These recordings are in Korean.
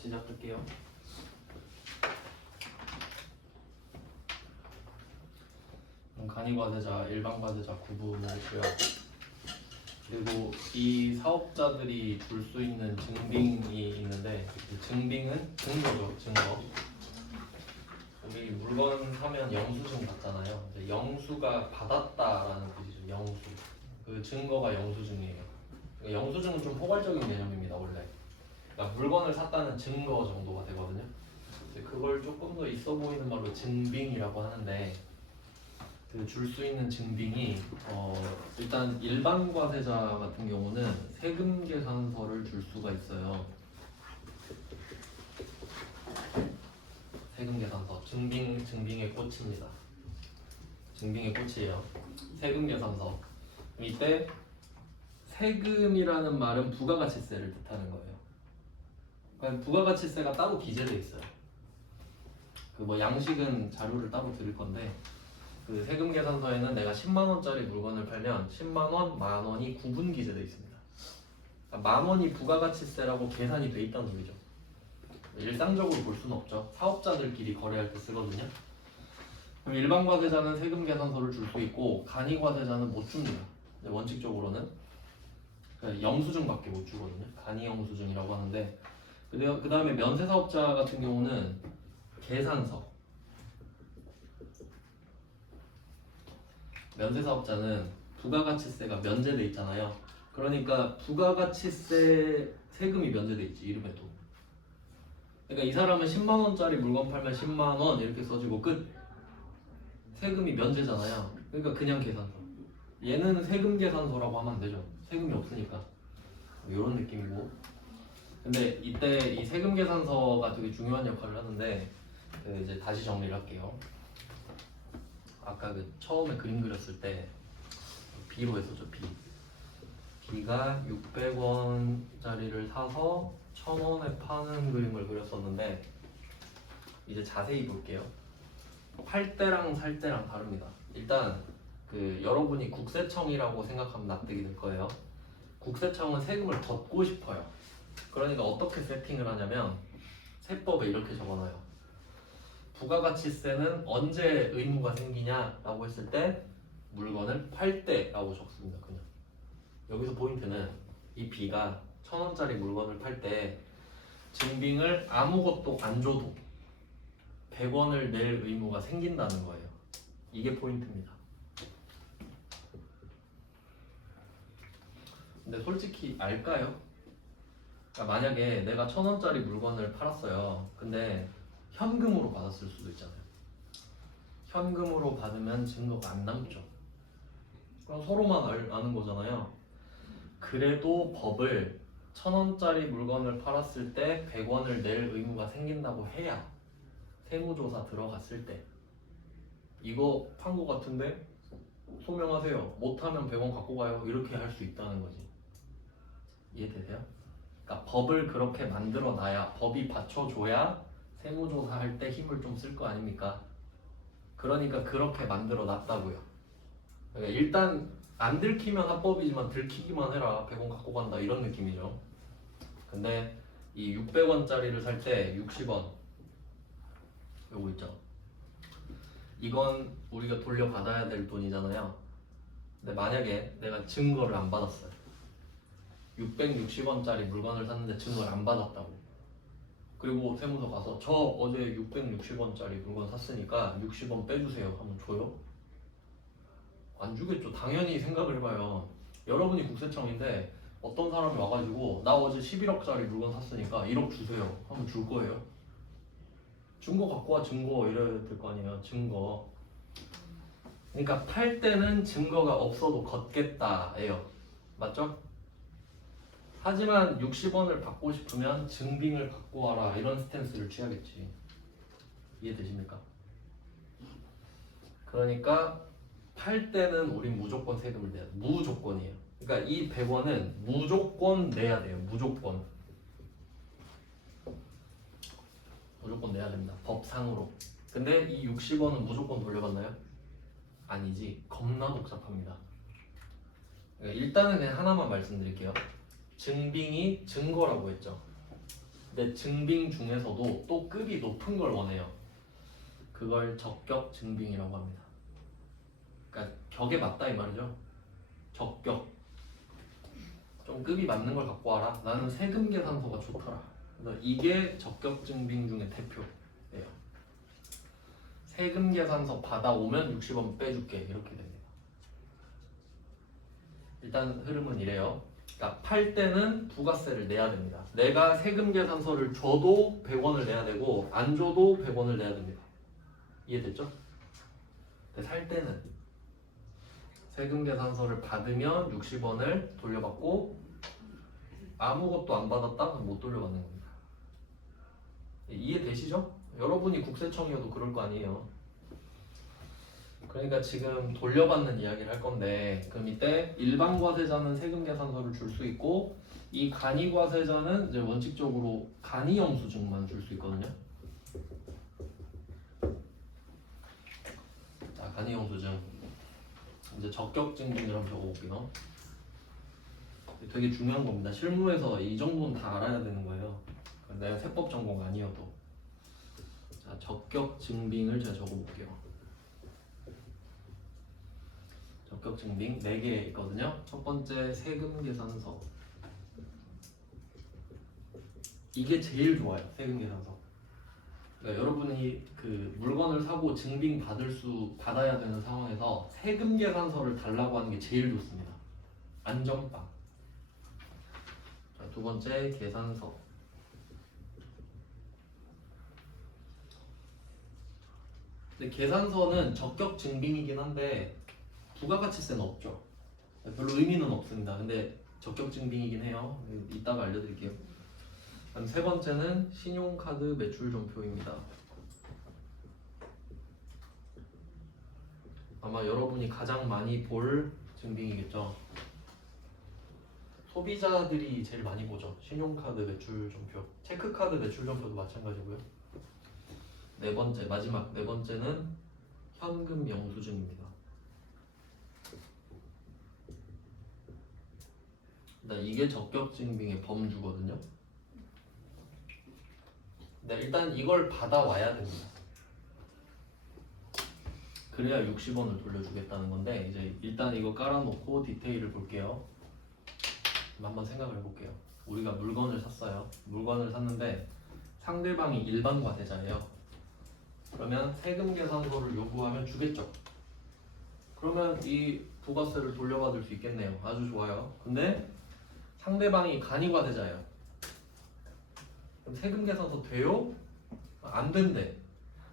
시작할게요. 간이과세자, 일반과세자 구분했고요. 그리고 이 사업자들이 줄 수 있는 증빙이 있는데, 이 증빙은 증거죠, 증거. 우리 물건 사면 영수증 받잖아요. 이제 영수가 받았다라는 뜻이죠. 영수. 그 증거가 영수증이에요. 그러니까 영수증은 좀 포괄적인 개념입니다, 원래. 그러니까 물건을 샀다는 증거 정도가 되거든요. 그걸 조금 더 있어 보이는 말로 증빙이라고 하는데, 그 줄 수 있는 증빙이 일단 일반 과세자 같은 경우는 세금 계산서를 줄 수가 있어요. 세금 계산서, 증빙의 꽃입니다. 증빙의 꽃이에요. 세금 계산서. 이때 세금이라는 말은 부가가치세를 뜻하는 거예요. 그러니까 부가가치세가 따로 기재되어 있어요. 그 뭐 양식은 자료를 따로 드릴 건데, 그 세금 계산서에는 내가 10만 원짜리 물건을 팔면 10만 원, 만 원이 구분 기재되어 있습니다. 그러니까 만 원이 부가가치세라고 계산이 돼 있다는 소리죠. 일상적으로 볼 수는 없죠. 사업자들끼리 거래할 때 쓰거든요. 그럼 일반 과세자는 세금 계산서를 줄 수 있고, 간이 과세자는 못 줍니다. 원칙적으로는 영수증밖에 못 주거든요. 간이 영수증이라고 하는데, 그 다음에 면세사업자 같은 경우는 계산서. 면세사업자는 부가가치세가 면제돼 있잖아요. 그러니까 부가가치세 세금이 면제돼 있지, 이름에도. 그러니까 이 사람은 10만 원짜리 물건 팔면 10만 원 이렇게 써지고 끝. 세금이 면제잖아요. 그러니까 그냥 계산서. 얘는 세금 계산서라고 하면 안 되죠. 세금이 없으니까. 이런 느낌이고. 근데 이때 이 세금 계산서가 되게 중요한 역할을 하는데, 이제 다시 정리를 할게요. 아까 그 처음에 그림 그렸을 때 B로 했었죠. B가 600원짜리를 사서 1000원에 파는 그림을 그렸었는데, 이제 자세히 볼게요. 팔 때랑 살 때랑 다릅니다. 일단 여러분이 국세청이라고 생각하면 납득이 될 거예요. 국세청은 세금을 걷고 싶어요. 그러니까 어떻게 세팅을 하냐면 세법에 이렇게 적어놔요. 부가가치세는 언제 의무가 생기냐라고 했을 때 물건을 팔 때라고 적습니다. 그냥. 여기서 포인트는 이 B가 1000원짜리 물건을 팔 때 증빙을 아무것도 안 줘도 100원을 낼 의무가 생긴다는 거예요. 이게 포인트입니다. 근데 솔직히 알까요? 그러니까 만약에 내가 1000원짜리 물건을 팔았어요. 근데 현금으로 받았을 수도 있잖아요. 현금으로 받으면 증거가 안 남죠. 그럼 서로만 아는 거잖아요. 그래도 법을 1000원짜리 물건을 팔았을 때 100원을 낼 의무가 생긴다고 해야 세무조사 들어갔을 때 이거 판 거 같은데 소명하세요. 못하면 100원 갖고 가요. 이렇게 할 수 있다는 거지. 이해되세요? 그러니까 법을 그렇게 만들어 놔야, 법이 받쳐줘야 세무조사 할 때 힘을 좀 쓸 거 아닙니까? 그러니까 그렇게 만들어 놨다고요. 그러니까 일단 안 들키면 합법이지만 들키기만 해라. 100원 갖고 간다. 이런 느낌이죠. 근데 이 600원짜리를 살 때 60원 요거 있죠. 이건 우리가 돌려받아야 될 돈이잖아요. 근데 만약에 내가 증거를 안 받았어요. 660원짜리 물건을 샀는데 증거를 안 받았다고. 그리고 세무서 가서 저 어제 660원짜리 물건 샀으니까 60원 빼주세요 하면 줘요? 안 주겠죠. 당연히 생각을 해봐요. 여러분이 국세청인데 어떤 사람이 와가지고 나 어제 11억짜리 물건 샀으니까 1억 주세요 하면 줄 거예요? 증거 갖고 와. 증거 이래야 될 거 아니에요. 증거. 그러니까 팔 때는 증거가 없어도 걷겠다예요. 맞죠? 하지만 60원을 받고 싶으면 증빙을 갖고 와라. 이런 스탠스를 취하겠지. 이해되십니까? 그러니까 팔 때는 우린 무조건 세금을 내야 돼. 무조건이에요. 그러니까 이 100원은 무조건 내야 돼요. 무조건. 무조건 내야 됩니다. 법상으로. 근데 이 60원은 무조건 돌려받나요? 아니지. 겁나 복잡합니다. 그러니까 일단은 그냥 하나만 말씀드릴게요. 증빙이 증거라고 했죠. 근데 증빙 중에서도 또 급이 높은 걸 원해요. 그걸 적격 증빙이라고 합니다. 그러니까 격에 맞다 이 말이죠. 적격. 좀 급이 맞는 걸 갖고 와라. 나는 세금 계산서가 좋더라. 그래서 이게 적격 증빙 중에 대표예요. 세금 계산서 받아오면 60원 빼줄게 이렇게 됩니다. 일단 흐름은 이래요. 그러니까 팔 때는 부가세를 내야 됩니다. 내가 세금 계산서를 줘도 100원을 내야 되고 안 줘도 100원을 내야 됩니다. 이해됐죠? 근데 살 때는 세금 계산서를 받으면 60원을 돌려받고 아무것도 안 받았다? 그럼 못 돌려받는 겁니다. 이해되시죠? 여러분이 국세청이어도 그럴 거 아니에요. 그러니까 지금 돌려받는 이야기를 할 건데 그럼 이때 일반 과세자는 세금 계산서를 줄 수 있고 이 간이 과세자는 이제 원칙적으로 간이 영수증만 줄 수 있거든요. 자, 간이 영수증 이제 적격 증빙을 한번 적어볼게요. 되게 중요한 겁니다. 실무에서 이 정도는 다 알아야 되는 거예요. 내가 세법 전공 아니어도. 자, 적격 증빙을 제가 적어볼게요. 적격 증빙 4개 있거든요. 첫 번째 세금 계산서. 이게 제일 좋아요. 세금 계산서. 그러니까 여러분이 그 물건을 사고 증빙 받아야 되는 상황에서 세금 계산서를 달라고 하는 게 제일 좋습니다. 안전빵. 자, 두 번째 계산서. 근데 계산서는 적격 증빙이긴 한데 부가가치세는 없죠. 별로 의미는 없습니다. 근데 적격 증빙이긴 해요. 이따가 알려드릴게요. 그럼 세 번째는 신용카드 매출 전표입니다. 아마 여러분이 가장 많이 볼 증빙이겠죠. 소비자들이 제일 많이 보죠. 신용카드 매출 전표, 체크카드 매출 전표도 마찬가지고요. 네 번째, 마지막 네 번째는 현금 영수증입니다. 이게 적격 증빙의 범주거든요. 근데 일단 이걸 받아와야 됩니다. 그래야 60원을 돌려주겠다는 건데 이제 일단 이거 깔아놓고 디테일을 볼게요. 한번 생각을 해볼게요. 우리가 물건을 샀어요. 물건을 샀는데 상대방이 일반 과세자예요. 그러면 세금 계산서를 요구하면 주겠죠. 그러면 이 부가세를 돌려받을 수 있겠네요. 아주 좋아요. 근데 상대방이 간이 과세자예요. 그럼 세금 계산서 돼요? 안 된대.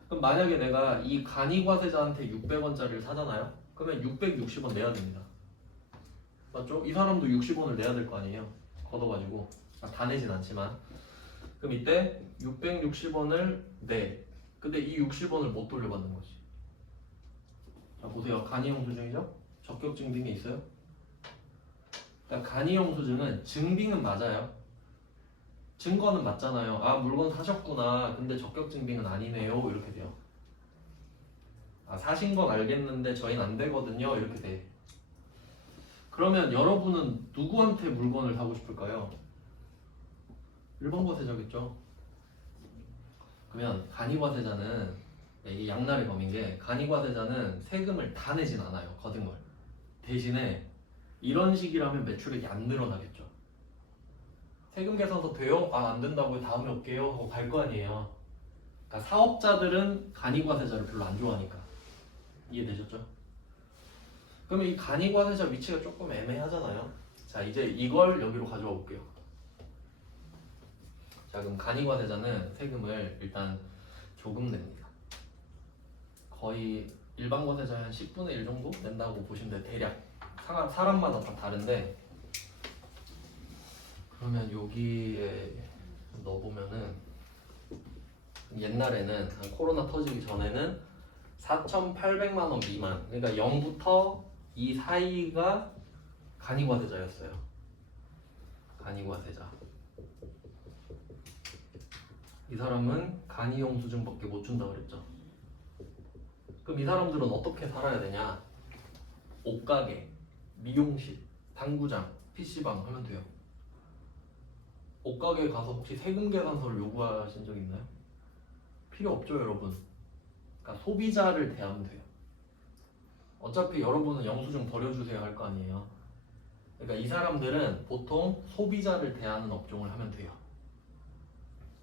그럼 만약에 내가 이 간이 과세자한테 600원짜리를 사잖아요. 그러면 660원 내야 됩니다. 맞죠? 이 사람도 60원을 내야 될 거 아니에요. 걷어가지고 다 내진 않지만. 그럼 이때 660원을 내. 근데 이 60원을 못 돌려받는 거지. 자 보세요. 간이 영수증이죠? 적격 증빙이 있어요? 그러니까 간이 영수증은 증빙은 맞아요. 증거는 맞잖아요. 아 물건 사셨구나. 근데 적격 증빙은 아니네요. 이렇게 돼요. 아 사신 건 알겠는데 저희는 안 되거든요. 이렇게 돼. 그러면 여러분은 누구한테 물건을 사고 싶을까요? 일반 과세자겠죠. 그러면 간이 과세자는 이게 양날의 검인 게 간이 과세자는 세금을 다 내진 않아요. 거둔 걸. 대신에 이런 식이라면 매출액이 안 늘어나겠죠. 세금 계산서 돼요? 아 안 된다고요? 다음에 올게요 하고 갈 거 아니에요. 그러니까 사업자들은 간이 과세자를 별로 안 좋아하니까. 이해되셨죠? 그러면 이 간이 과세자 위치가 조금 애매하잖아요. 자 이제 이걸 여기로 가져와 볼게요. 자 그럼 간이 과세자는 세금을 일단 조금 냅니다. 거의 일반 과세자의 한 10분의 1 정도 낸다고 보시면 돼요. 대략 사람마다 다 다른데 그러면 여기에 넣어보면은 옛날에는 코로나 터지기 전에는 4,800만 원 미만, 그러니까 0부터 이 사이가 간이과세자였어요. 간이과세자. 이 사람은 간이영수증밖에 못 준다 그랬죠. 그럼 이 사람들은 어떻게 살아야 되냐? 옷가게, 미용실, 당구장, PC방 하면 돼요. 옷가게 가서 혹시 세금 계산서를 요구하신 적 있나요? 필요 없죠, 여러분. 그러니까 소비자를 대하면 돼요. 어차피 여러분은 영수증 버려주세요 할 거 아니에요. 그러니까 이 사람들은 보통 소비자를 대하는 업종을 하면 돼요.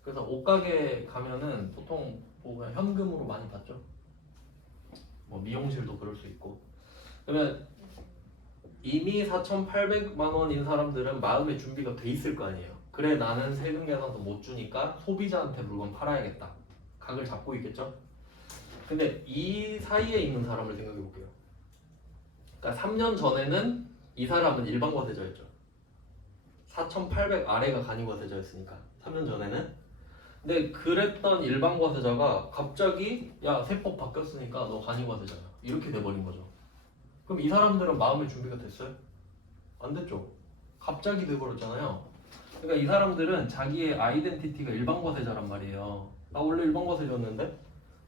그래서 옷가게 가면은 보통 뭐 그냥 현금으로 많이 받죠. 뭐 미용실도 그럴 수 있고. 그러면 이미 4,800만 원인 사람들은 마음의 준비가 돼 있을 거 아니에요. 그래, 나는 세금 계산서 못 주니까 소비자한테 물건 팔아야겠다. 각을 잡고 있겠죠. 근데 이 사이에 있는 사람을 생각해 볼게요. 그러니까 3년 전에는 이 사람은 일반 과세자였죠. 4,800 아래가 간이 과세자였으니까 3년 전에는. 근데 그랬던 일반 과세자가 갑자기 야, 세법 바뀌었으니까 너 간이 과세자야, 이렇게 돼버린 거죠. 그럼 이 사람들은 마음의 준비가 됐어요? 안 됐죠. 갑자기 돼버렸잖아요. 그러니까 이 사람들은 자기의 아이덴티티가 일반 과세자란 말이에요. 나 원래 일반 과세자였는데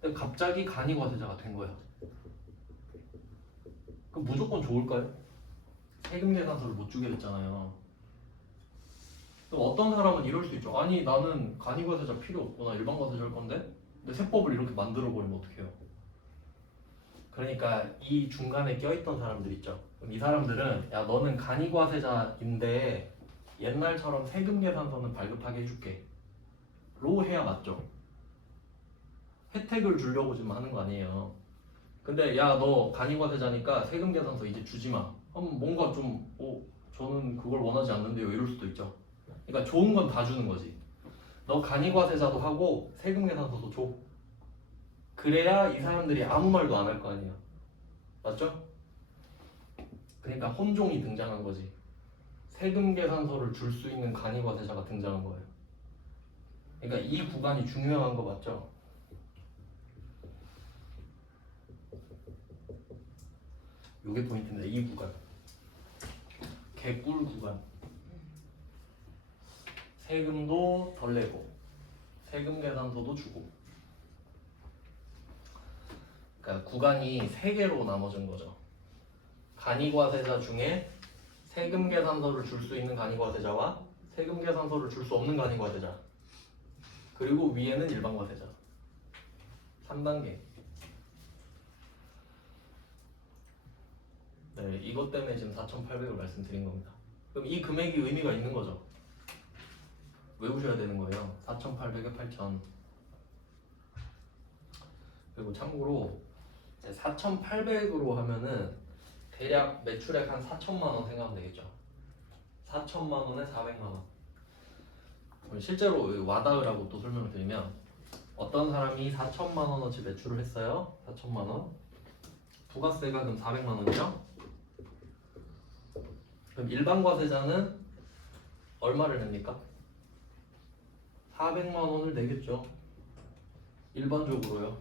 근데 갑자기 간이 과세자가 된 거야. 그럼 무조건 좋을까요? 세금 계산서를 못 주게 됐잖아요. 그럼 어떤 사람은 이럴 수 있죠. 아니, 나는 간이 과세자 필요 없구나, 일반 과세자 할 건데 근데 세법을 이렇게 만들어 버리면 어떡해요. 그러니까 이 중간에 껴있던 사람들 있죠. 그럼 이 사람들은 야, 너는 간이 과세자인데 옛날처럼 세금 계산서는 발급하게 해줄게 로 해야 맞죠. 혜택을 주려고 지금 하는 거 아니에요. 근데 야, 너 간이 과세자니까 세금 계산서 이제 주지 마 하면 뭔가 좀 저는 그걸 원하지 않는데요, 이럴 수도 있죠. 그러니까 좋은 건 다 주는 거지. 너 간이 과세자도 하고 세금 계산서도 줘. 그래야 이 사람들이 아무 말도 안 할 거 아니에요. 맞죠? 그러니까 혼종이 등장한 거지. 세금 계산서를 줄 수 있는 간이 과세자가 등장한 거예요. 그러니까 이 구간이 중요한 거 맞죠? 요게 포인트입니다. 이 구간. 개꿀 구간. 세금도 덜 내고 세금 계산서도 주고. 그러니까 구간이 세 개로 나눠진 거죠. 간이과세자 중에 세금 계산서를 줄 수 있는 간이과세자와 세금 계산서를 줄 수 없는 간이과세자, 그리고 위에는 일반 과세자. 3단계. 네, 이것 때문에 지금 4,800을 말씀드린 겁니다. 그럼 이 금액이 의미가 있는 거죠. 외우셔야 되는 거예요. 4,800에 8,000. 그리고 참고로 4,800으로 하면은 대략 매출액 한 4천만 원 생각하면 되겠죠. 4천만 원에 400만 원. 실제로 와닿으라고 또 설명을 드리면, 어떤 사람이 4천만 원어치 매출을 했어요. 4천만 원. 부가세가 그럼 400만 원이죠. 그럼 일반 과세자는 얼마를 냅니까? 400만 원을 내겠죠. 일반적으로요.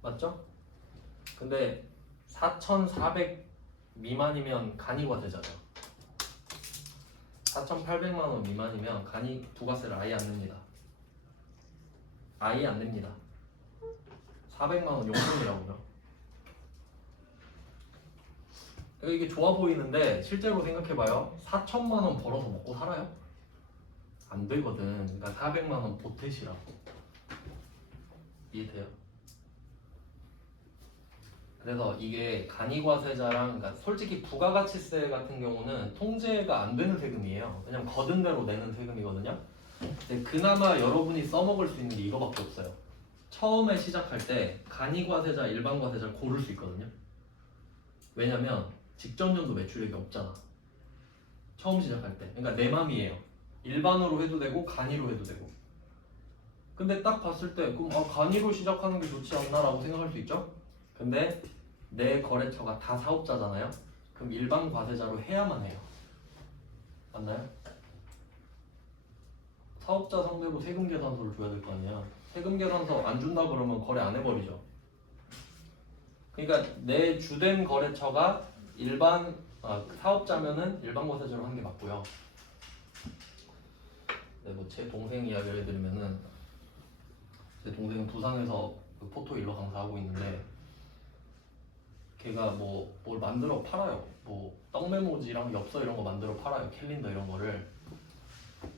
맞죠? 근데 4,400 미만이면 간이과세자죠. 4,800만 원 미만이면 간이 부가세를 아예 안 냅니다. 아예 안 냅니다. 400만 원 용돈이라고요. 이게 좋아 보이는데 실제로 생각해봐요. 4천만 원 벌어서 먹고 살아요? 안 되거든. 그러니까 400만 원 보탰이라고. 이해돼요? 그래서 이게 간이과세자랑, 그러니까 솔직히 부가가치세 같은 경우는 통제가 안 되는 세금이에요. 그냥 거둔 대로 내는 세금이거든요. 근데 그나마 여러분이 써먹을 수 있는 게 이거밖에 없어요. 처음에 시작할 때 간이과세자, 일반과세자를 고를 수 있거든요. 왜냐면 직전 연도 매출액이 없잖아. 처음 시작할 때. 그러니까 내 맘이에요. 일반으로 해도 되고 간이로 해도 되고. 근데 딱 봤을 때 그럼 간이로 시작하는 게 좋지 않나 라고 생각할 수 있죠. 근데 내 거래처가 다 사업자잖아요. 그럼 일반 과세자로 해야만 해요. 맞나요? 사업자 상대로 세금 계산서를 줘야 될 거 아니야. 세금 계산서 안 준다 그러면 거래 안 해버리죠. 그러니까 내 주된 거래처가 사업자면은 일반 과세자로 하는 게 맞고요. 네, 뭐 제 동생 이야기를 해드리면은, 제 동생은 부산에서 그 포토 일러 강사하고 있는데, 걔가 뭘 만들어 팔아요. 뭐 떡메모지랑 엽서 이런 거 만들어 팔아요. 캘린더 이런 거를.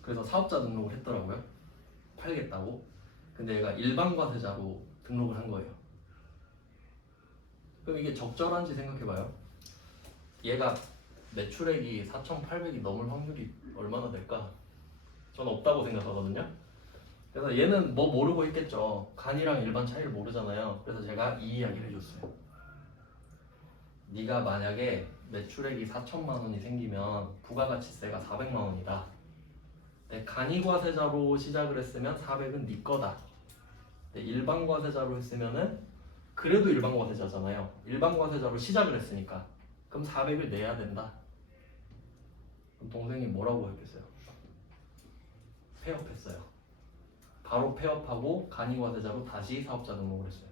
그래서 사업자 등록을 했더라고요. 팔겠다고. 근데 얘가 일반 과세자로 등록을 한 거예요. 그럼 이게 적절한지 생각해봐요. 얘가 매출액이 4,800이 넘을 확률이 얼마나 될까? 저는 없다고 생각하거든요. 그래서 얘는 뭐 모르고 있겠죠. 간이랑 일반 차이를 모르잖아요. 그래서 제가 이 이야기를 해줬어요. 네가 만약에 매출액이 4천만 원이 생기면 부가가치세가 400만 원이다. 간이과세자로 시작을 했으면 400은 네 거다. 일반과세자로 했으면은 그래도 일반과세자잖아요. 일반과세자로 시작을 했으니까 그럼 400을 내야 된다. 그럼 동생이 뭐라고 했겠어요? 폐업했어요. 바로 폐업하고 간이과세자로 다시 사업자 등록을 했어요.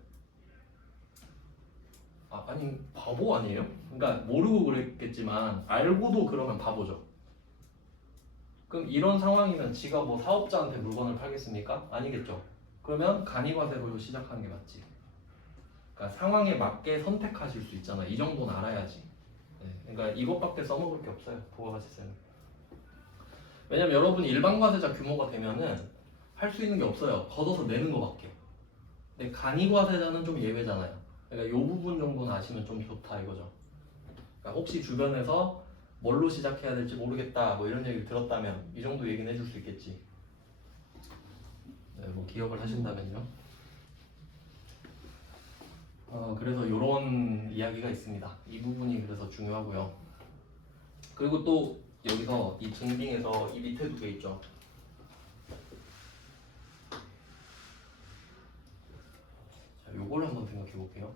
아니 바보 아니에요? 그러니까 모르고 그랬겠지만 알고도 그러면 바보죠. 그럼 이런 상황이면 지가 뭐 사업자한테 물건을 팔겠습니까? 아니겠죠. 그러면 간이과세로 시작하는 게 맞지. 그러니까 상황에 맞게 선택하실 수 있잖아. 이 정도는 알아야지. 네. 그러니까 이것밖에 써먹을 게 없어요. 부가가치세는. 왜냐면 여러분이 일반과세자 규모가 되면은 할 수 있는 게 없어요. 걷어서 내는 거밖에. 근데 간이과세자는 좀 예외잖아요. 그러니까 이 부분 정도는 아시면 좀 좋다 이거죠. 그러니까 혹시 주변에서 뭘로 시작해야 될지 모르겠다 뭐 이런 얘기를 들었다면 이 정도 얘기는 해줄 수 있겠지. 네, 뭐 기억을 하신다면요. 그래서 이런 이야기가 있습니다. 이 부분이 그래서 중요하고요. 그리고 또 여기서 이 증빙에서 이 밑에도 돼 있죠. 자, 요걸 한번 생각해 볼게요.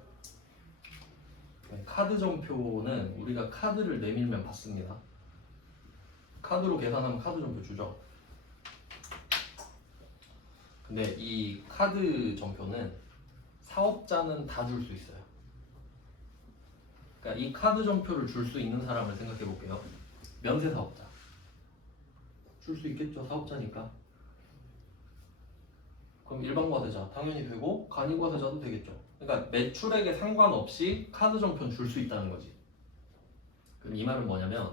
카드 전표는 우리가 카드를 내밀면 받습니다. 카드로 계산하면 카드 전표 주죠. 근데 이 카드 전표는 사업자는 다 줄 수 있어요. 그러니까 이 카드 전표를 줄 수 있는 사람을 생각해 볼게요. 면세 사업자. 줄 수 있겠죠. 사업자니까. 그럼 일반 과세자 당연히 되고 간이 과세자도 되겠죠. 그러니까 매출액에 상관없이 카드 전표는 줄 수 있다는 거지. 그럼 이 말은 뭐냐면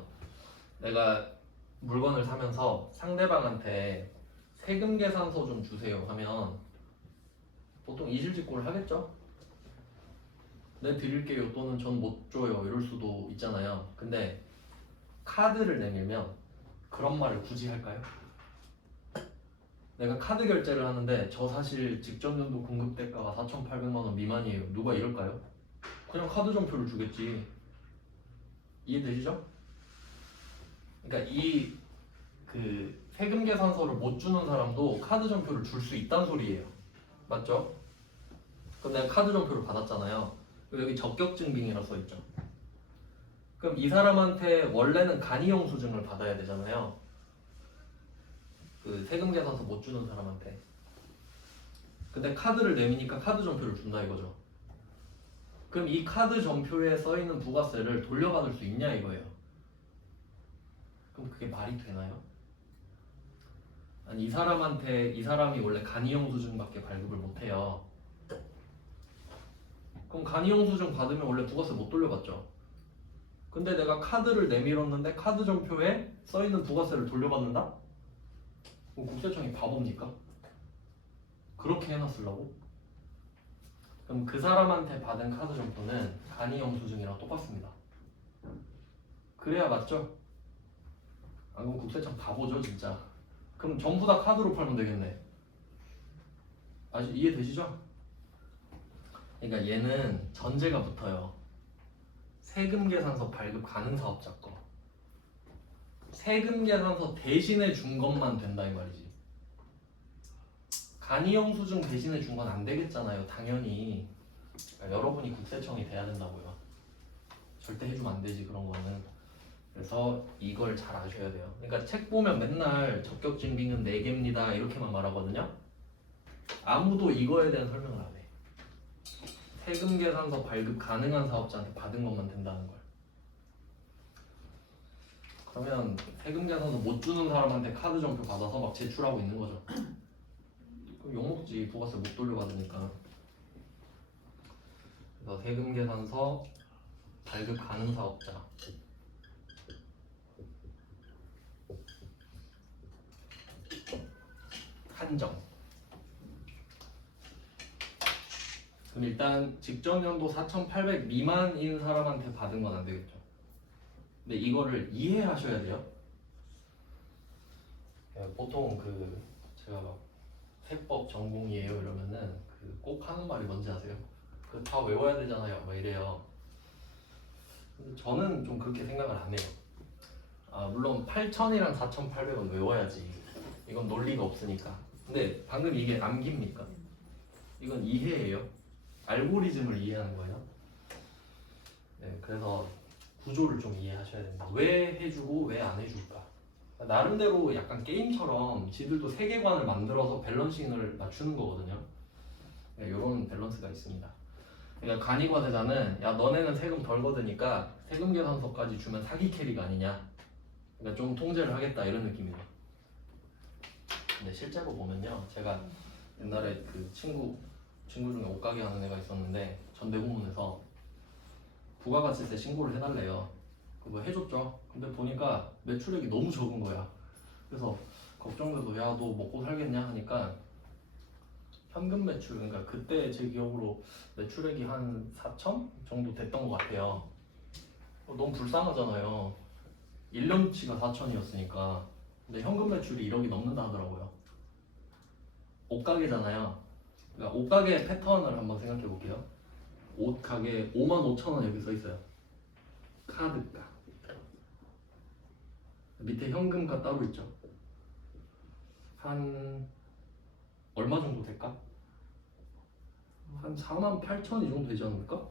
내가 물건을 사면서 상대방한테 세금 계산서 좀 주세요 하면 보통 이실직고를 하겠죠. 네 드릴게요 또는 전 못 줘요 이럴 수도 있잖아요. 근데 카드를 내밀면 그런 말을 굳이 할까요? 내가 카드 결제를 하는데 저 사실 직전 연도 공급 대가가 4,800만 원 미만이에요. 누가 이럴까요? 그냥 카드 전표를 주겠지. 이해되시죠? 그러니까 이 그 세금 계산서를 못 주는 사람도 카드 전표를 줄 수 있다는 소리예요. 맞죠? 그럼 내가 카드 전표를 받았잖아요. 여기 적격 증빙이라 써 있죠. 그럼 이 사람한테 원래는 간이 영수증을 받아야 되잖아요. 그 세금 계산서 못 주는 사람한테. 근데 카드를 내미니까 카드 전표를 준다 이거죠. 그럼 이 카드 전표에 써 있는 부가세를 돌려받을 수 있냐 이거예요. 그럼 그게 말이 되나요? 아니 이 사람이 원래 간이 영수증밖에 발급을 못 해요. 그럼 간이 영수증 받으면 원래 부가세 못 돌려받죠. 근데 내가 카드를 내밀었는데 카드 전표에 써 있는 부가세를 돌려받는다? 그럼 국세청이 바보입니까? 그렇게 해놨으려고? 그럼 그 사람한테 받은 카드 전표는 간이 영수증이랑 똑같습니다. 그래야 맞죠? 아 그럼 국세청 바보죠 진짜. 그럼 전부 다 카드로 팔면 되겠네. 아직 이해되시죠? 그러니까 얘는 전제가 붙어요. 세금 계산서 발급 가능 사업자 거. 세금 계산서 대신에 준 것만 된다 이 말이지. 간이 영수증 대신에 준 건 안 되겠잖아요. 당연히. 그러니까 여러분이 국세청이 돼야 된다고요. 절대 해주면 안 되지 그런 거는. 그래서 이걸 잘 아셔야 돼요. 그러니까 책 보면 맨날 적격 증빙은 4개입니다 이렇게만 말하거든요. 아무도 이거에 대한 설명을 안 해. 세금 계산서 발급 가능한 사업자한테 받은 것만 된다는 걸. 그러면 세금 계산서 못 주는 사람한테 카드 전표 받아서 막 제출하고 있는 거죠. 그럼 욕먹지. 부가세 못 돌려받으니까. 그래서 세금 계산서 발급 가능 사업자 한정. 그럼 일단 직전 연도 4,800 미만인 사람한테 받은 건 안 되겠죠. 근데 이거를 이해하셔야 돼요. 보통 제가 막 세법 전공이에요 이러면은 꼭 하는 말이 뭔지 아세요? 다 외워야 되잖아요. 막 이래요. 근데 저는 좀 그렇게 생각을 안 해요. 물론 8,000이랑 4,800은 외워야지. 이건 논리가 없으니까. 근데 방금 이게 암기입니까? 이건 이해예요. 알고리즘을 이해하는 거예요. 네, 그래서 구조를 좀 이해하셔야 된다. 왜 해주고 왜 안 해줄까? 나름대로 약간 게임처럼 지들도 세계관을 만들어서 밸런싱을 맞추는 거거든요. 네, 이런 밸런스가 있습니다. 그러니까 간이과세자는 야 너네는 세금 덜 거드니까 세금 계산서까지 주면 사기 캐리가 아니냐. 그러니까 좀 통제를 하겠다 이런 느낌이에요. 근데 실제로 보면요, 제가 옛날에 친구 중에 옷가게 하는 애가 있었는데 전대부문에서 부가가치세 신고를 해달래요. 그거 해줬죠. 근데 보니까 매출액이 너무 적은 거야. 그래서 걱정돼서 야 너 먹고 살겠냐 하니까 현금 매출, 그러니까 그때 제 기억으로 매출액이 한 4천 정도 됐던 것 같아요. 너무 불쌍하잖아요. 1년치가 4천이었으니까. 근데 현금 매출이 1억이 넘는다 하더라고요. 옷가게잖아요. 그러니까 옷가게 패턴을 한번 생각해 볼게요. 옷가게 55,000원 여기 써 있어요. 카드가 밑에 현금가 따로 있죠. 한 얼마 정도 될까? 한 48,000 이 정도 되지 않을까?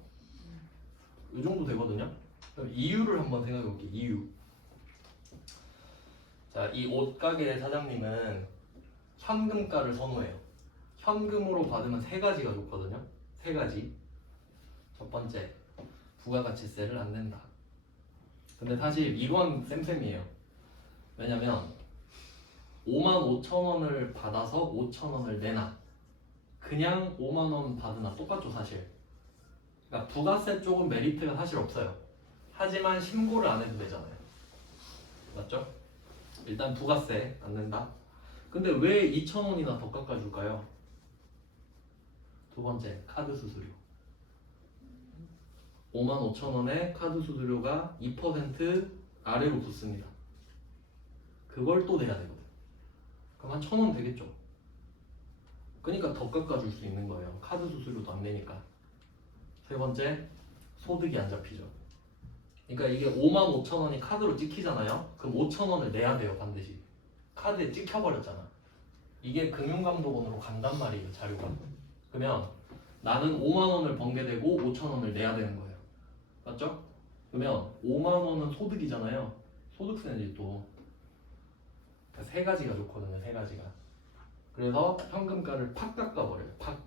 이 정도 되거든요. 그럼 이유를 한번 생각해 볼게요. 이유. 자, 이 옷가게 사장님은 현금가를 선호해요. 현금으로 받으면 세 가지가 좋거든요. 세 가지. 첫 번째, 부가가치세를 안 낸다. 근데 사실 이건 쌤쌤이에요. 왜냐면 55,000원을 받아서 5,000원을 내나 그냥 5만원 받으나 똑같죠 사실. 그러니까 부가세 쪽은 메리트가 사실 없어요. 하지만 신고를 안 해도 되잖아요. 맞죠? 일단 부가세 안 낸다. 근데 왜 2,000원이나 더 깎아줄까요? 두 번째, 카드 수수료. 55,000원에 카드 수수료가 2% 아래로 붙습니다. 그걸 또 내야 되거든. 그럼 한 1,000원 되겠죠? 그러니까 더 깎아줄 수 있는 거예요. 카드 수수료도 안 내니까. 세 번째, 소득이 안 잡히죠. 그러니까 이게 55,000원이 카드로 찍히잖아요. 그럼 5,000원을 내야 돼요, 반드시. 카드에 찍혀버렸잖아. 이게 금융감독원으로 간단 말이에요, 자료가. 그러면 나는 5만원을 번게 되고 5,000원을 내야 되는 거예요. 맞죠? 그러면 5만원은 소득이잖아요. 소득세는 또 세 가지가 좋거든요, 세 가지가. 그래서 현금가를 팍 깎아버려요, 팍.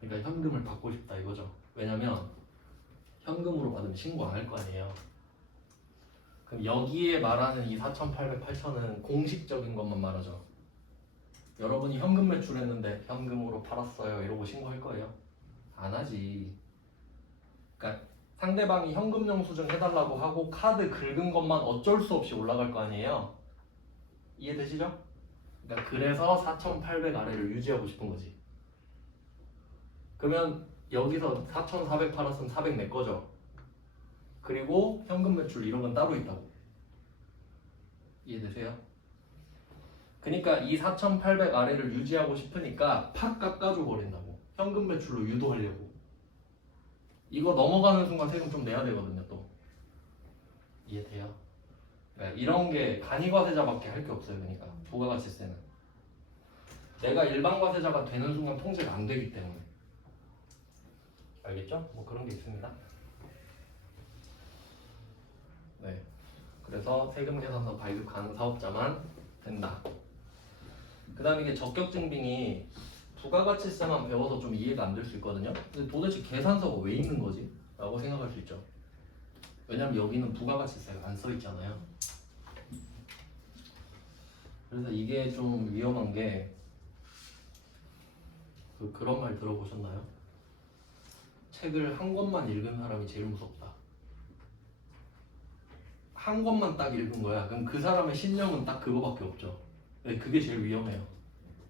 그러니까 현금을 받고 싶다 이거죠. 왜냐면 현금으로 받으면 신고 안 할 거 아니에요. 그럼 여기에 말하는 이 4,800, 8,000은 공식적인 것만 말하죠. 여러분이 현금 매출했는데 현금으로 팔았어요 이러고 신고할 거예요? 안 하지. 그러니까 상대방이 현금 영수증 해달라고 하고 카드 긁은 것만 어쩔 수 없이 올라갈 거 아니에요? 이해되시죠? 그러니까 그래서 4,800 아래를 유지하고 싶은 거지. 그러면 여기서 4,400 팔았으면 400 내 거죠. 그리고 현금 매출 이런 건 따로 있다고. 이해되세요? 그러니까 이 4,800 아래를 유지하고 싶으니까 팍 깎아줘 버린다고. 현금 매출로 유도하려고. 이거 넘어가는 순간 세금 좀 내야 되거든요 또. 이해돼요? 그러니까 이런 게 간이과세자밖에 할 게 없어요. 그러니까 부가가치세는 내가 일반과세자가 되는 순간 통제가 안 되기 때문에. 알겠죠? 뭐 그런 게 있습니다. 네. 그래서 세금 계산서 발급 가능 사업자만 된다. 그 다음에 이게 적격증빙이 부가가치세만 배워서 좀 이해가 안 될 수 있거든요. 근데 도대체 계산서가 왜 있는 거지? 라고 생각할 수 있죠. 왜냐면 여기는 부가가치세가 안 써 있잖아요. 그래서 이게 좀 위험한 게 그런 말 들어보셨나요? 책을 한 권만 읽은 사람이 제일 무섭다. 한 권만 딱 읽은 거야. 그럼 그 사람의 신념은 딱 그거밖에 없죠. 근데 그게 제일 위험해요.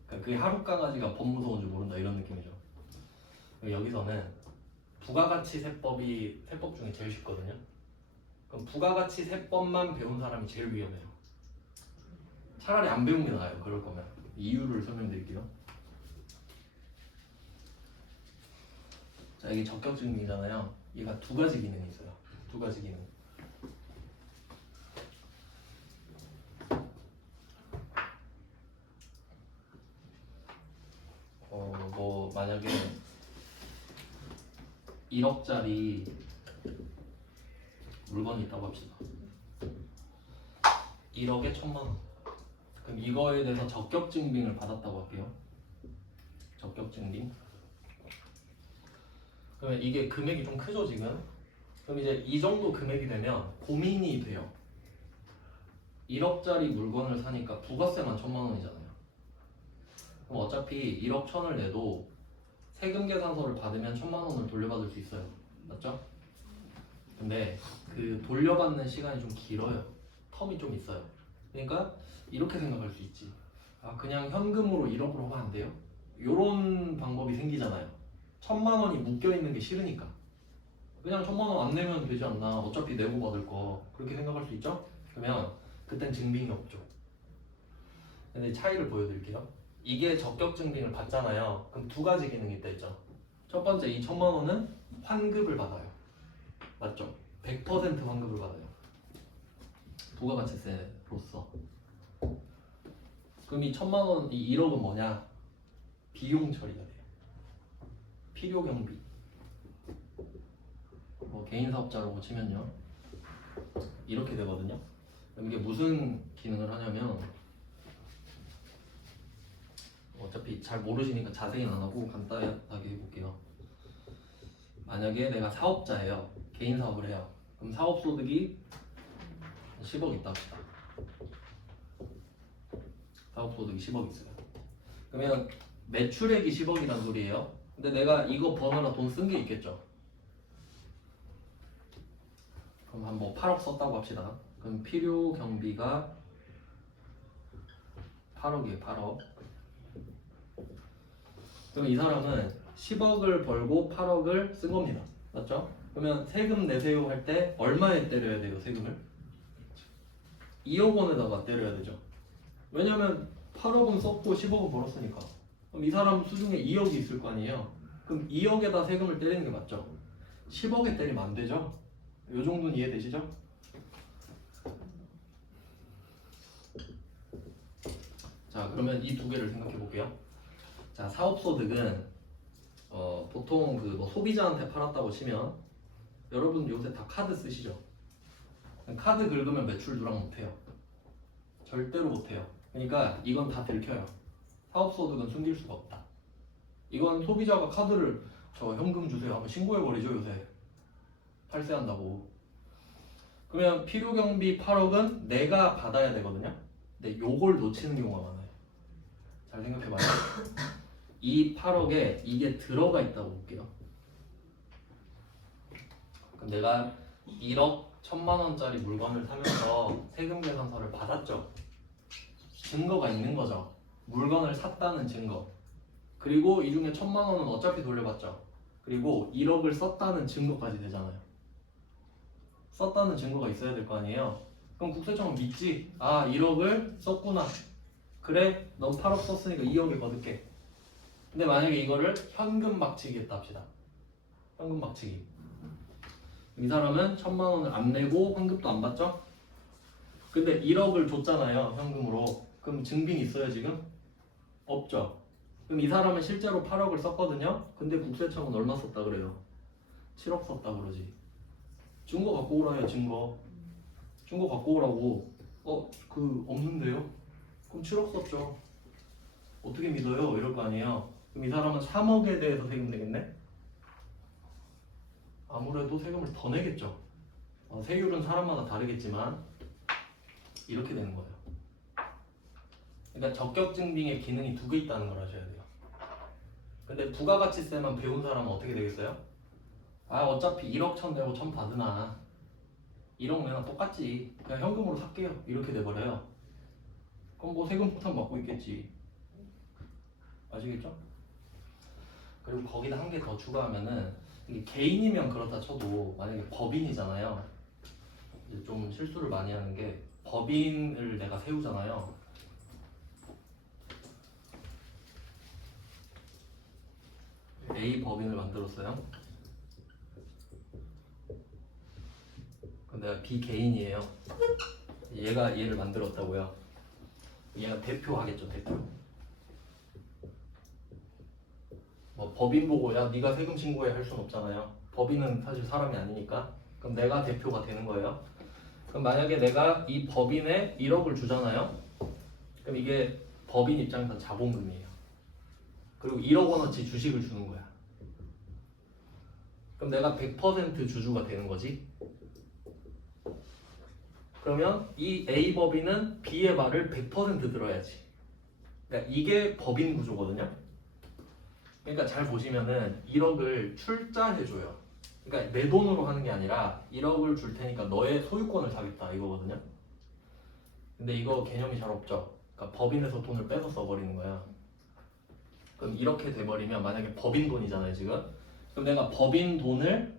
그러니까 그게 하루 강아지가 법 무서운 줄 모른다 이런 느낌이죠. 여기서는 부가가치 세법이 세법 중에 제일 쉽거든요. 그럼 부가가치 세법만 배운 사람이 제일 위험해요. 차라리 안 배운 게 나아요. 그럴 거면 이유를 설명드릴게요. 자, 이게 적격 증빙이잖아요. 얘가 두 가지 기능이 있어요. 두 가지 기능. 뭐 만약에 1억짜리 물건이 있다고 합시다. 1억에 1,000만 원. 그럼 이거에 대해서 적격 증빙을 받았다고 할게요. 적격 증빙. 그러면 이게 금액이 좀 크죠 지금? 그럼 이제 이 정도 금액이 되면 고민이 돼요. 1억짜리 물건을 사니까 부가세만 1,000만 원이잖아요. 그럼 어차피 1억 1,000을 내도 세금 계산서를 받으면 1,000만 원을 돌려받을 수 있어요. 맞죠? 근데 그 돌려받는 시간이 좀 길어요. 텀이 좀 있어요. 그러니까 이렇게 생각할 수 있지. 아, 그냥 현금으로 1억으로 하면 안 돼요? 요런 방법이 생기잖아요. 1,000만 원이 묶여있는 게 싫으니까. 그냥 1,000만 원 안 내면 되지 않나. 어차피 내고 받을 거. 그렇게 생각할 수 있죠? 그러면 그땐 증빙이 없죠. 근데 차이를 보여드릴게요. 이게 적격 증빙을 받잖아요. 그럼 두 가지 기능이 있다 했죠. 첫 번째, 이 1,000만 원은 환급을 받아요. 맞죠? 100% 환급을 받아요. 부가가치세로서. 그럼 이 1,000만 원, 이 1억은 뭐냐? 비용 처리가 돼요. 필요 경비. 뭐 개인 사업자라고 치면요. 이렇게 되거든요. 그럼 이게 무슨 기능을 하냐면 어차피 잘 모르시니까 자세히는 안 하고 간단하게 해볼게요. 만약에 내가 사업자예요. 개인 사업을 해요. 그럼 사업 소득이 10억 있다 합시다. 사업 소득이 10억 있어요. 그러면 매출액이 10억이란 소리예요. 근데 내가 이거 버느라 돈 쓴 게 있겠죠. 그럼 한 뭐 8억 썼다고 합시다. 그럼 필요 경비가 8억이에요. 8억. 그럼 이 사람은 10억을 벌고 8억을 쓴 겁니다. 맞죠? 그러면 세금 내세요 할 때 얼마에 때려야 돼요? 세금을? 2억 원에다가 때려야 되죠. 왜냐면 8억은 썼고 10억은 벌었으니까. 그럼 이 사람 수중에 2억이 있을 거 아니에요. 그럼 2억에다 세금을 때리는 게 맞죠? 10억에 때리면 안 되죠? 요 정도는 이해되시죠? 자, 그러면 이 두 개를 생각해 볼게요. 자, 사업소득은 보통 그 뭐 소비자한테 팔았다고 치면 여러분 요새 다 카드 쓰시죠? 카드 긁으면 매출 누락 못해요. 절대로 못해요. 그러니까 이건 다 들켜요. 사업소득은 숨길 수가 없다. 이건 소비자가 카드를 저 현금 주세요 하면 신고해버리죠 요새. 탈세한다고. 그러면 필요경비 8억은 내가 받아야 되거든요. 근데 요걸 놓치는 경우가 많아요. 잘 생각해봐요. 이 8억에 이게 들어가 있다고 볼게요. 그럼 내가 1억 1,000만 원짜리 물건을 사면서 세금 계산서를 받았죠. 증거가 있는 거죠. 물건을 샀다는 증거. 그리고 이 중에 1,000만 원은 어차피 돌려받죠. 그리고 1억을 썼다는 증거까지 되잖아요. 썼다는 증거가 있어야 될 거 아니에요. 그럼 국세청은 믿지. 아, 1억을 썼구나. 그래, 넌 8억 썼으니까 2억에 거둘게. 근데 만약에 이거를 현금 막치기 했다 합시다. 현금 막치기. 이 사람은 1,000만 원을 안 내고 환급도 안 받죠? 근데 1억을 줬잖아요, 현금으로. 그럼 증빙이 있어요, 지금? 없죠. 그럼 이 사람은 실제로 8억을 썼거든요. 근데 국세청은 얼마 썼다 그래요? 7억 썼다 그러지. 증거 갖고 오라요, 증거. 증거 갖고 오라고. 없는데요? 그럼 7억 썼죠. 어떻게 믿어요? 이럴 거 아니에요. 그럼 이 사람은 3억에 대해서 세금 내겠네? 아무래도 세금을 더 내겠죠. 세율은 사람마다 다르겠지만 이렇게 되는 거예요. 그러니까 적격 증빙의 기능이 두 개 있다는 걸 아셔야 돼요. 근데 부가가치세만 배운 사람은 어떻게 되겠어요? 아, 어차피 1억 1,000 내고 1,000 받으나 1억 내나 똑같지. 그냥 현금으로 살게요. 이렇게 돼버려요. 그럼 뭐 세금 폭탄 맞고 있겠지. 아시겠죠? 그리고 거기다 한 개 더 추가하면은 이게 개인이면 그렇다 쳐도 만약에 법인이잖아요. 이제 좀 실수를 많이 하는 게 법인을 내가 세우잖아요. A 법인을 만들었어요. 그럼 내가 B 개인이에요. 얘가 얘를 만들었다고요. 얘가 대표하겠죠, 대표. 뭐 법인 보고 야 네가 세금 신고해 할 순 없잖아요. 법인은 사실 사람이 아니니까. 그럼 내가 대표가 되는 거예요. 그럼 만약에 내가 이 법인에 1억을 주잖아요. 그럼 이게 법인 입장에서 자본금이에요. 그리고 1억 원어치 주식을 주는 거야. 그럼 내가 100% 주주가 되는 거지. 그러면 이 A 법인은 B의 말을 100% 들어야지. 그러니까 이게 법인 구조거든요. 그러니까 잘 보시면은 1억을 출자해줘요. 그러니까 내 돈으로 하는 게 아니라 1억을 줄 테니까 너의 소유권을 사겠다 이거거든요. 근데 이거 개념이 잘 없죠. 그러니까 법인에서 돈을 빼서 써버리는 거야. 그럼 이렇게 돼버리면 만약에 법인 돈이잖아요 지금. 그럼 내가 법인 돈을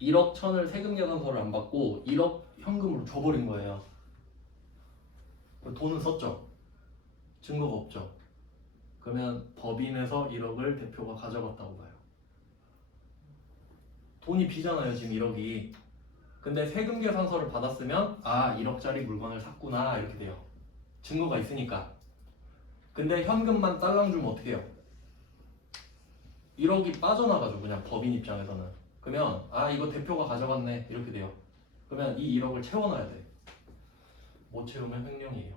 1억 천을 세금 계산서를 안 받고 1억 현금으로 줘버린 거예요. 돈은 썼죠. 증거가 없죠. 그러면 법인에서 1억을 대표가 가져갔다고 봐요. 돈이 비잖아요 지금 1억이. 근데 세금 계산서를 받았으면 아 1억짜리 물건을 샀구나 이렇게 돼요. 증거가 있으니까. 근데 현금만 딸랑 주면 어떻게 해요? 1억이 빠져나가죠 그냥 법인 입장에서는. 그러면 아 이거 대표가 가져갔네 이렇게 돼요. 그러면 이 1억을 채워놔야 돼. 못 채우면 횡령이에요.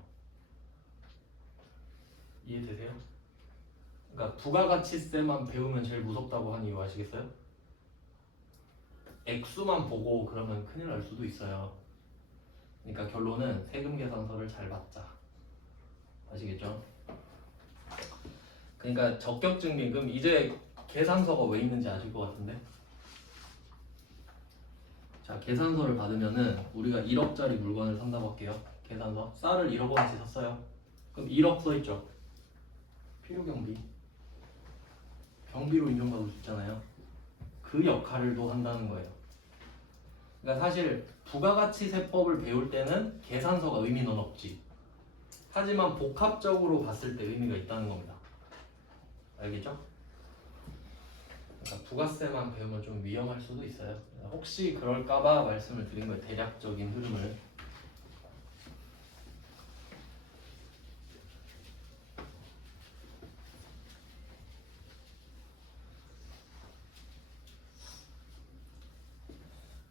이해되세요? 그러니까 부가가치세만 배우면 제일 무섭다고 한 이유 아시겠어요? 액수만 보고 그러면 큰일 날 수도 있어요. 그러니까 결론은 세금 계산서를 잘 받자. 아시겠죠? 그러니까 적격증빙금 이제 계산서가 왜 있는지 아실 것 같은데. 자 계산서를 받으면은 우리가 1억짜리 물건을 산다고 할게요. 계산서 쌀을 1억 원어치 샀어요. 그럼 1억 써있죠. 필요경비 경비로 인정받을 수 있잖아요. 그 역할을 또 한다는 거예요. 그러니까 사실 부가가치세법을 배울 때는 계산서가 의미는 없지. 하지만 복합적으로 봤을 때 의미가 있다는 겁니다. 알겠죠? 그러니까 부가세만 배우면 좀 위험할 수도 있어요. 혹시 그럴까봐 말씀을 드린 거예요. 대략적인 흐름을.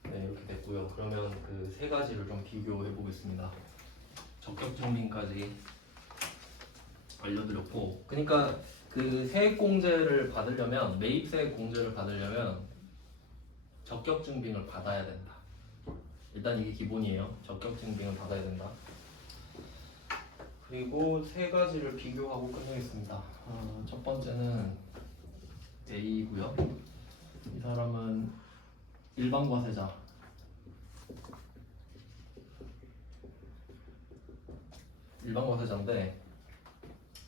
네, 이렇게 됐고요. 그러면 그 세 가지를 좀 비교해 보겠습니다. 적격증빙까지 알려드렸고, 그러니까 그 세액공제를 받으려면 매입세액공제를 받으려면 적격증빙을 받아야 된다. 일단 이게 기본이에요. 적격증빙을 받아야 된다. 그리고 세 가지를 비교하고 끝내겠습니다. 첫 번째는 A고요. 이 사람은 일반 과세자. 일반 과세자인데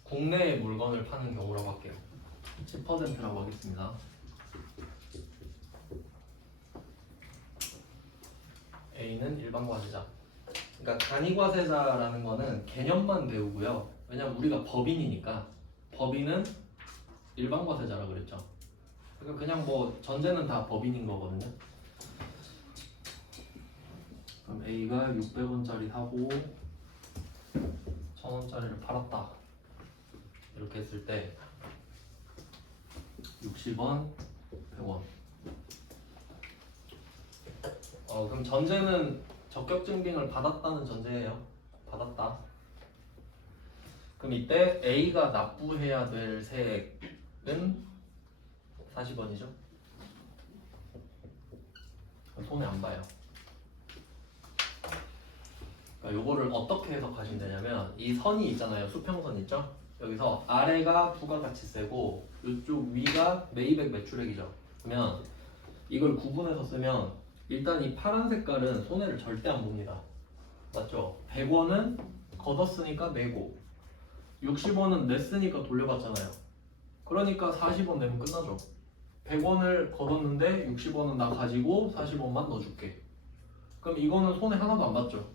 국내에 물건을 파는 경우라고 할게요. 10%라고 하겠습니다. A는 일반 과세자. 그러니까 간이과세자라는 거는 개념만 배우고요. 왜냐면 우리가 법인이니까 법인은 일반 과세자라 그랬죠. 그러니까 그냥 뭐 전제는 다 법인인 거거든요. 그럼 A가 600원짜리 사고 1000원짜리를 팔았다. 이렇게 했을 때 60원, 100원. 그럼 전제는 적격증빙을 받았다는 전제예요. 받았다. 그럼 이때 A가 납부해야 될 세액은 40원이죠. 손해 안 봐요. 그러니까 요거를 어떻게 해석하시면 되냐면 이 선이 있잖아요. 수평선 있죠? 여기서 아래가 부가가치세고 이쪽 위가 매입액 매출액이죠. 그러면 이걸 구분해서 쓰면 일단 이 파란 색깔은 손해를 절대 안 봅니다. 맞죠? 100원은 걷었으니까 내고 60원은 냈으니까 돌려받잖아요. 그러니까 40원 내면 끝나죠. 100원을 걷었는데 60원은 나 가지고 40원만 넣어줄게. 그럼 이거는 손해 하나도 안 봤죠.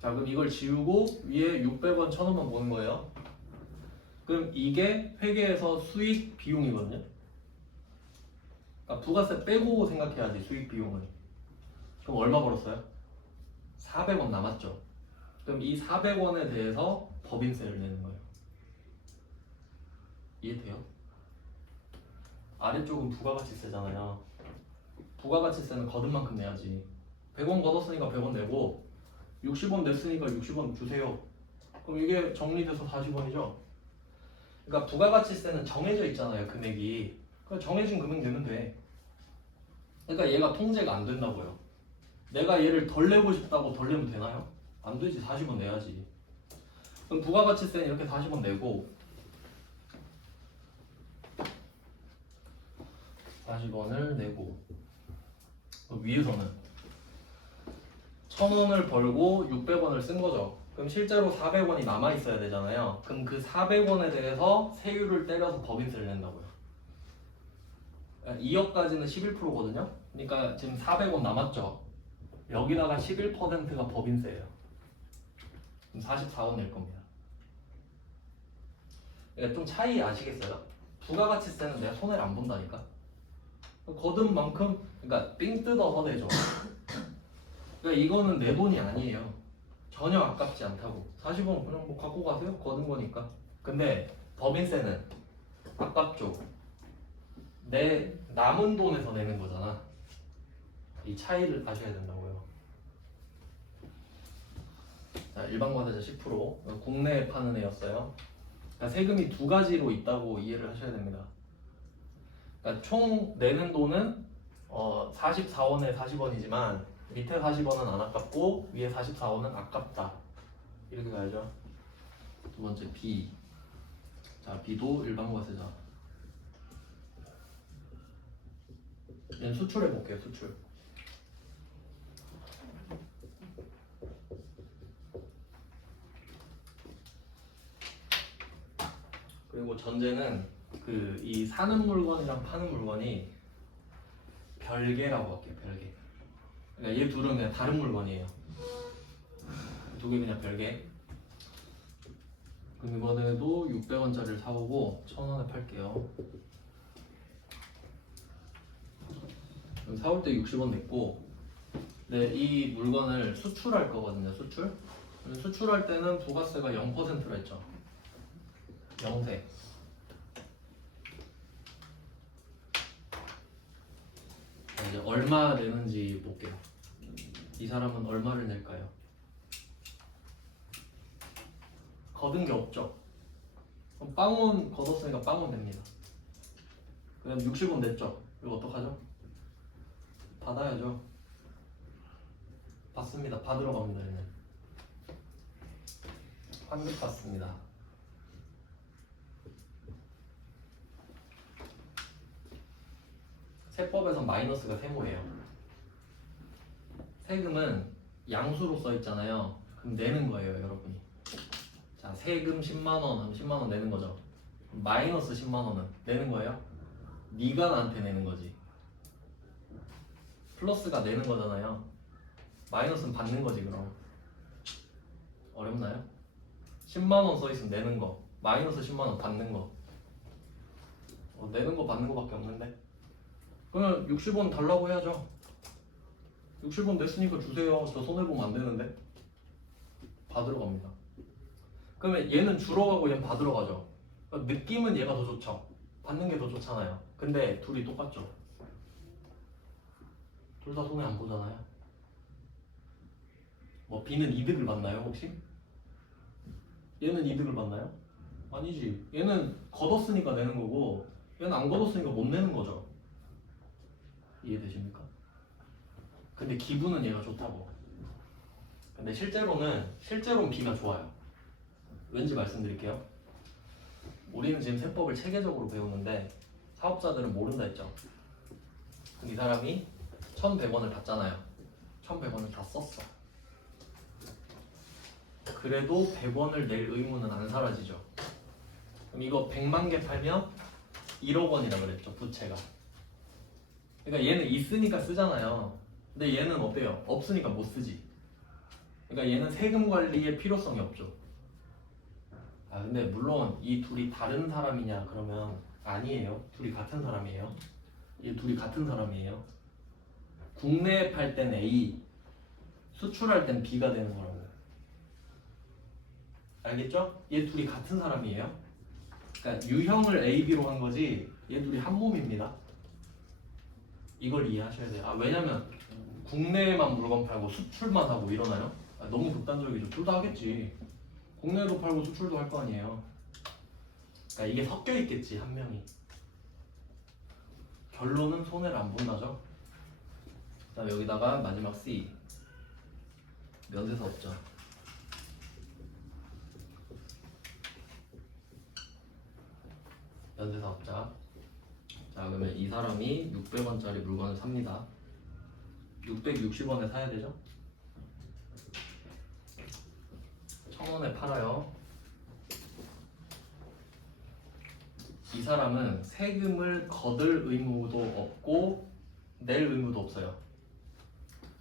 자, 그럼 이걸 지우고 위에 600원, 1000원만 보는 거예요. 그럼 이게 회계에서 수익 비용이거든요. 그러니까 부가세 빼고 생각해야지 수익 비용을. 그럼 얼마 벌었어요? 400원 남았죠. 그럼 이 400원에 대해서 법인세를 내는 거예요. 이해돼요? 아래쪽은 부가가치세잖아요. 부가가치세는 거둔 만큼 내야지. 100원 걷었으니까 100원 내고 60원 냈으니까 60원 주세요. 그럼 이게 정리돼서 40원이죠. 그러니까 부가가치세는 정해져 있잖아요. 금액이. 그러니까 정해진 금액 내면 돼. 그러니까 얘가 통제가 안 된다고요. 내가 얘를 덜 내고 싶다고 덜 내면 되나요? 안 되지. 40원 내야지. 그럼 부가가치세는 이렇게 40원 내고 40원을 내고 위에서는 1000원을 벌고 600원을 쓴 거죠. 그럼 실제로 400원이 남아 있어야 되잖아요. 그럼 그 400원에 대해서 세율을 때려서 법인세를 낸다고요. 2억까지는 11%거든요. 그러니까 지금 400원 남았죠. 여기다가 11%가 법인세예요. 그럼 44원 낼 겁니다. 그러니까 좀 차이 아시겠어요? 부가가치세는 내가 손해를 안 본다니까. 거둔 만큼, 그러니까 삥 뜯어서 내죠. 그러니까 이거는 내 돈이 아니에요. 전혀 아깝지 않다고. 40원 그냥 뭐 갖고 가세요. 거둔 거니까. 근데 법인세는 아깝죠. 내 남은 돈에서 내는 거잖아. 이 차이를 아셔야 된다고요. 자, 일반 과세자 10%. 국내에 파는 애였어요. 그러니까 세금이 두 가지로 있다고 이해를 하셔야 됩니다. 그러니까 총 내는 돈은 44원에 40원이지만 밑에 40원은 안 아깝고 위에 44원은 아깝다. 이렇게 가야죠. 두 번째 B. 자, B도 일반 과세자. 얘는 수출해 볼게요. 수출. 그리고 전제는 이 사는 물건이랑 파는 물건이 별개라고 할게요. 별개. 그러니까 얘 둘은 그냥 다른 물건이에요. 두 개 그냥 별개. 그럼 이번에도 600원짜리를 사오고 1000원에 팔게요. 그럼 사올 때 60원 냈고, 네, 이 물건을 수출할 거거든요. 수출. 수출할 때는 부가세가 0%라 했죠. 0세. 이제 얼마 내는지 볼게요. 이 사람은 얼마를 낼까요? 거둔 게 없죠. 그럼 빵원 걷었으니까 빵원 냅니다. 그럼 60원 냈죠. 이거 어떡하죠? 받아야죠. 받습니다. 받으러 갑니다. 얘는 환급 받습니다. 세법에선 마이너스가 세모예요. 세금은 양수로 써 있잖아요. 그럼 내는 거예요, 여러분이. 자, 세금 10만 원 하면 10만 원 내는 거죠. 마이너스 10만 원은 내는 거예요? 네가 나한테 내는 거지. 플러스가 내는 거잖아요. 마이너스는 받는 거지. 그럼 어렵나요? 10만 원 써 있으면 내는 거, 마이너스 10만 원 받는 거. 내는 거 받는 거밖에 없는데. 그러면 60원 달라고 해야죠. 60원 냈으니까 주세요. 저 손해보면 안 되는데. 받으러 갑니다. 그러면 얘는 주러 가고 얘는 받으러 가죠. 그러니까 느낌은 얘가 더 좋죠. 받는 게 더 좋잖아요. 근데 둘이 똑같죠. 둘 다 손해 안 보잖아요. 뭐 B는 이득을 받나요 혹시? 얘는 이득을 받나요? 아니지. 얘는 걷었으니까 내는 거고 얘는 안 걷었으니까 못 내는 거죠. 이해되십니까? 근데 기분은 얘가 좋다고. 근데 실제로는 B가 좋아요. 왠지 말씀드릴게요. 우리는 지금 세법을 체계적으로 배우는데 사업자들은 모른다 했죠. 그럼 이 사람이 1,100원을 받잖아요. 1,100원을 다 썼어. 그래도 100원을 낼 의무는 안 사라지죠. 그럼 이거 100만 개 팔면 1억 원이라 그랬죠, 부채가. 그러니까 얘는 있으니까 쓰잖아요. 근데 얘는 어때요? 없으니까 못 쓰지. 그러니까 얘는 세금 관리의 필요성이 없죠. 아 근데 물론 이 둘이 다른 사람이냐 그러면 아니에요. 둘이 같은 사람이에요. 얘 둘이 같은 사람이에요. 국내에 팔 땐 A, 수출할 땐 B가 되는 거라고. 알겠죠? 얘 둘이 같은 사람이에요. 그러니까 유형을 A, B로 한 거지 얘 둘이 한 몸입니다. 이걸 이해하셔야 돼요. 아 왜냐면 국내에만 물건 팔고 수출만 하고 이러나요? 아, 너무 극단적이죠. 둘 다 하겠지. 국내도 팔고 수출도 할 거 아니에요. 그러니까 이게 섞여 있겠지 한 명이. 결론은 손해를 안 본다죠. 그다음 여기다가 마지막 C 면세사 업자. 면세사 업자. 자 그러면 이 사람이 600원짜리 물건을 삽니다. 660원에 사야 되죠? 1000원에 팔아요. 이 사람은 세금을 거둘 의무도 없고 낼 의무도 없어요.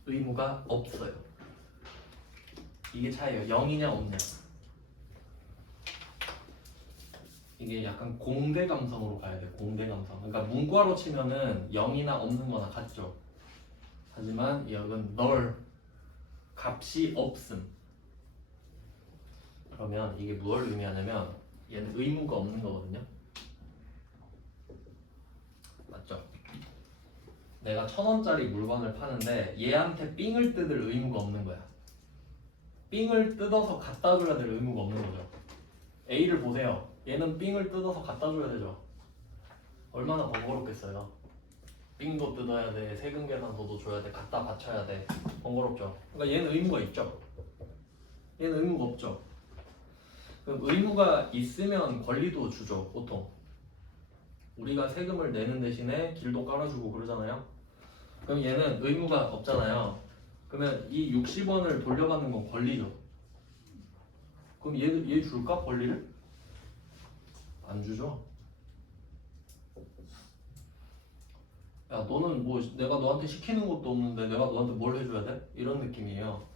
의무가 없어요. 이게 차이예요. 0이냐 없냐. 이게 약간 공대 감성으로 가야 돼요. 공대 감성. 그러니까 문과로 치면은 0이나 없는 거나 같죠. 하지만 여기는 널 값이 없음. 그러면 이게 무엇을 의미하냐면 얘는 의무가 없는 거거든요. 맞죠? 내가 1000원짜리 물건을 파는데 얘한테 삥을 뜯을 의무가 없는 거야. 삥을 뜯어서 갖다 줘야 될 의무가 없는 거죠. A를 보세요. 얘는 삥을 뜯어서 갖다 줘야 되죠. 얼마나 번거롭겠어요. 삥도 뜯어야 돼, 세금 계산서도 줘야 돼, 갖다 바쳐야 돼. 번거롭죠. 그러니까 얘는 의무가 있죠. 얘는 의무가 없죠. 그럼 의무가 있으면 권리도 주죠, 보통. 우리가 세금을 내는 대신에 길도 깔아주고 그러잖아요. 그럼 얘는 의무가 없잖아요. 그러면 이 60원을 돌려받는 건 권리죠. 그럼 얘 줄까? 권리를? 안 주죠. 야 너는 뭐 내가 너한테 시키는 것도 없는데 내가 너한테 뭘 해줘야 돼? 이런 느낌이에요.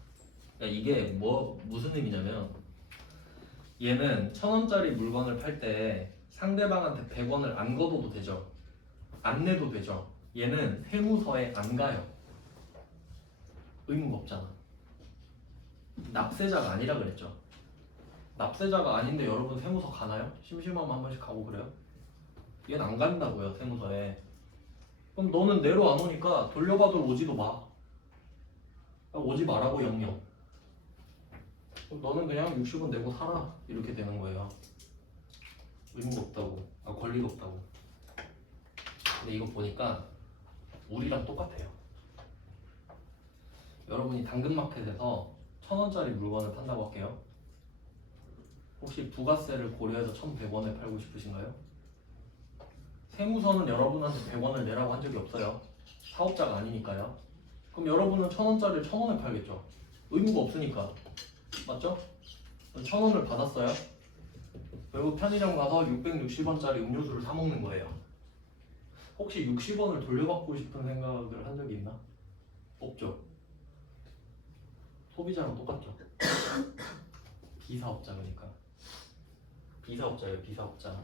그러니까 이게 무슨 의미냐면 얘는 1000원짜리 물건을 팔 때 상대방한테 100원을 안 걷어도 되죠. 안 내도 되죠. 얘는 세무서에 안 가요. 의무가 없잖아. 납세자가 아니라 그랬죠. 납세자가 아닌데 여러분 세무서 가나요? 심심하면 한 번씩 가고 그래요? 얘는 안 간다고요, 세무서에. 그럼 너는 내로 안 오니까 돌려받을 오지도 마. 오지 말라고 영영. 그럼 너는 그냥 60원 내고 살아. 이렇게 되는 거예요. 의무가 없다고. 권리가 없다고. 근데 이거 보니까 우리랑 똑같아요. 여러분이 당근마켓에서 1000원짜리 물건을 판다고 할게요. 혹시 부가세를 고려해서 1100원에 팔고 싶으신가요? 세무서는 여러분한테 100원을 내라고 한 적이 없어요. 사업자가 아니니까요. 그럼 여러분은 1000원짜리를 1000원에 팔겠죠. 의무가 없으니까. 맞죠? 1000원을 받았어요. 결국 편의점 가서 660원짜리 음료수를 사 먹는 거예요. 혹시 60원을 돌려받고 싶은 생각을 한 적이 있나? 없죠. 소비자랑 똑같죠. 비사업자 그러니까. 비사업자예요, 비사업자.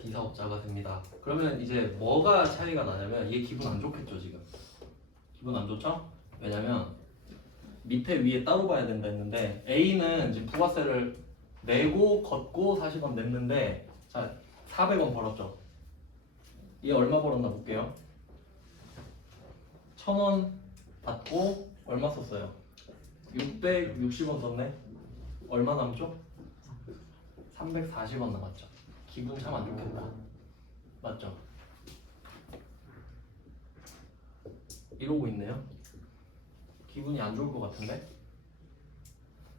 비사업자가 됩니다. 그러면 이제 뭐가 차이가 나냐면 얘 기분 안 좋겠죠 지금. 기분 안 좋죠? 왜냐면 밑에 위에 따로 봐야 된다 했는데 A는 지금 부가세를 내고 걷고 40원 냈는데 자 400원 벌었죠. 얘 얼마 벌었나 볼게요. 1000원 받고 얼마 썼어요? 660원 썼네. 얼마 남죠? 340원 남았죠. 기분 참 안 좋겠다. 맞죠? 이러고 있네요. 기분이 안 좋을 것 같은데?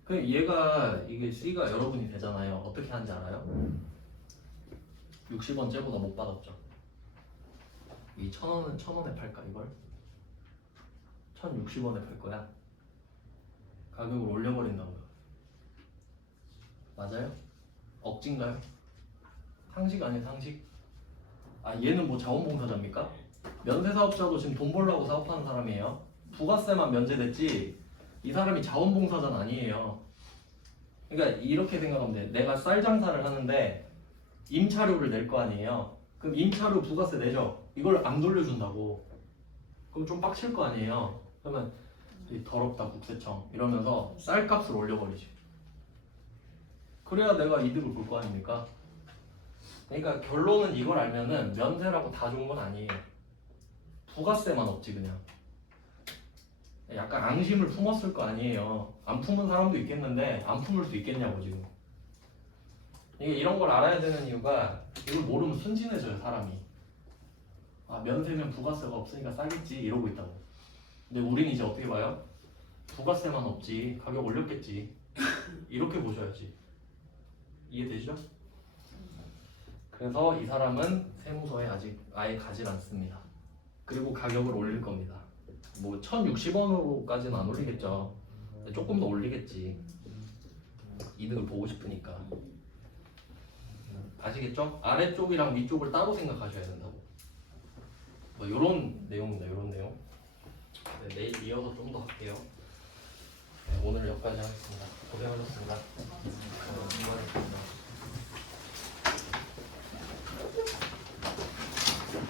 그럼 얘가 이게 C가 여러분이 되잖아요. 어떻게 하는지 알아요? 60원째보다 못 받았죠. 이 1,000원은 1,000원에 팔까 이걸? 1,060원에 팔 거야. 가격을 올려버린다고요. 맞아요? 억진가요? 상식 아니에요 상식? 아 얘는 뭐 자원봉사자입니까? 면세사업자도 지금 돈 벌려고 사업하는 사람이에요. 부가세만 면제됐지 이 사람이 자원봉사자는 아니에요. 그러니까 이렇게 생각하면 돼. 내가 쌀 장사를 하는데 임차료를 낼 거 아니에요. 그럼 임차료 부가세 내죠. 이걸 안 돌려준다고. 그럼 좀 빡칠 거 아니에요. 그러면 이 더럽다 국세청 이러면서 쌀값을 올려버리지. 그래야 내가 이득을 볼 거 아닙니까? 그러니까 결론은 이걸 알면은 면세라고 다 좋은 건 아니에요. 부가세만 없지 그냥. 약간 앙심을 품었을 거 아니에요. 안 품은 사람도 있겠는데 안 품을 수 있겠냐고 지금. 이게 이런 걸 알아야 되는 이유가 이걸 모르면 순진해져요 사람이. 아 면세면 부가세가 없으니까 싸겠지 이러고 있다고. 근데 우린 이제 어떻게 봐요? 부가세만 없지 가격 올렸겠지 이렇게 보셔야지. 이해되시죠? 그래서 이 사람은 세무서에 아직 아예 가질 않습니다. 그리고 가격을 올릴 겁니다. 뭐 1,060원으로까지는 안 올리겠죠. 조금 더 올리겠지. 이득을 보고 싶으니까. 아시겠죠? 아래쪽이랑 위쪽을 따로 생각하셔야 된다고. 뭐 이런 내용입니다. 이런 내용. 네, 내일 이어서 좀 더 할게요. 네, 오늘 여기까지 하겠습니다. 고생하셨습니다. 수고하셨습니다.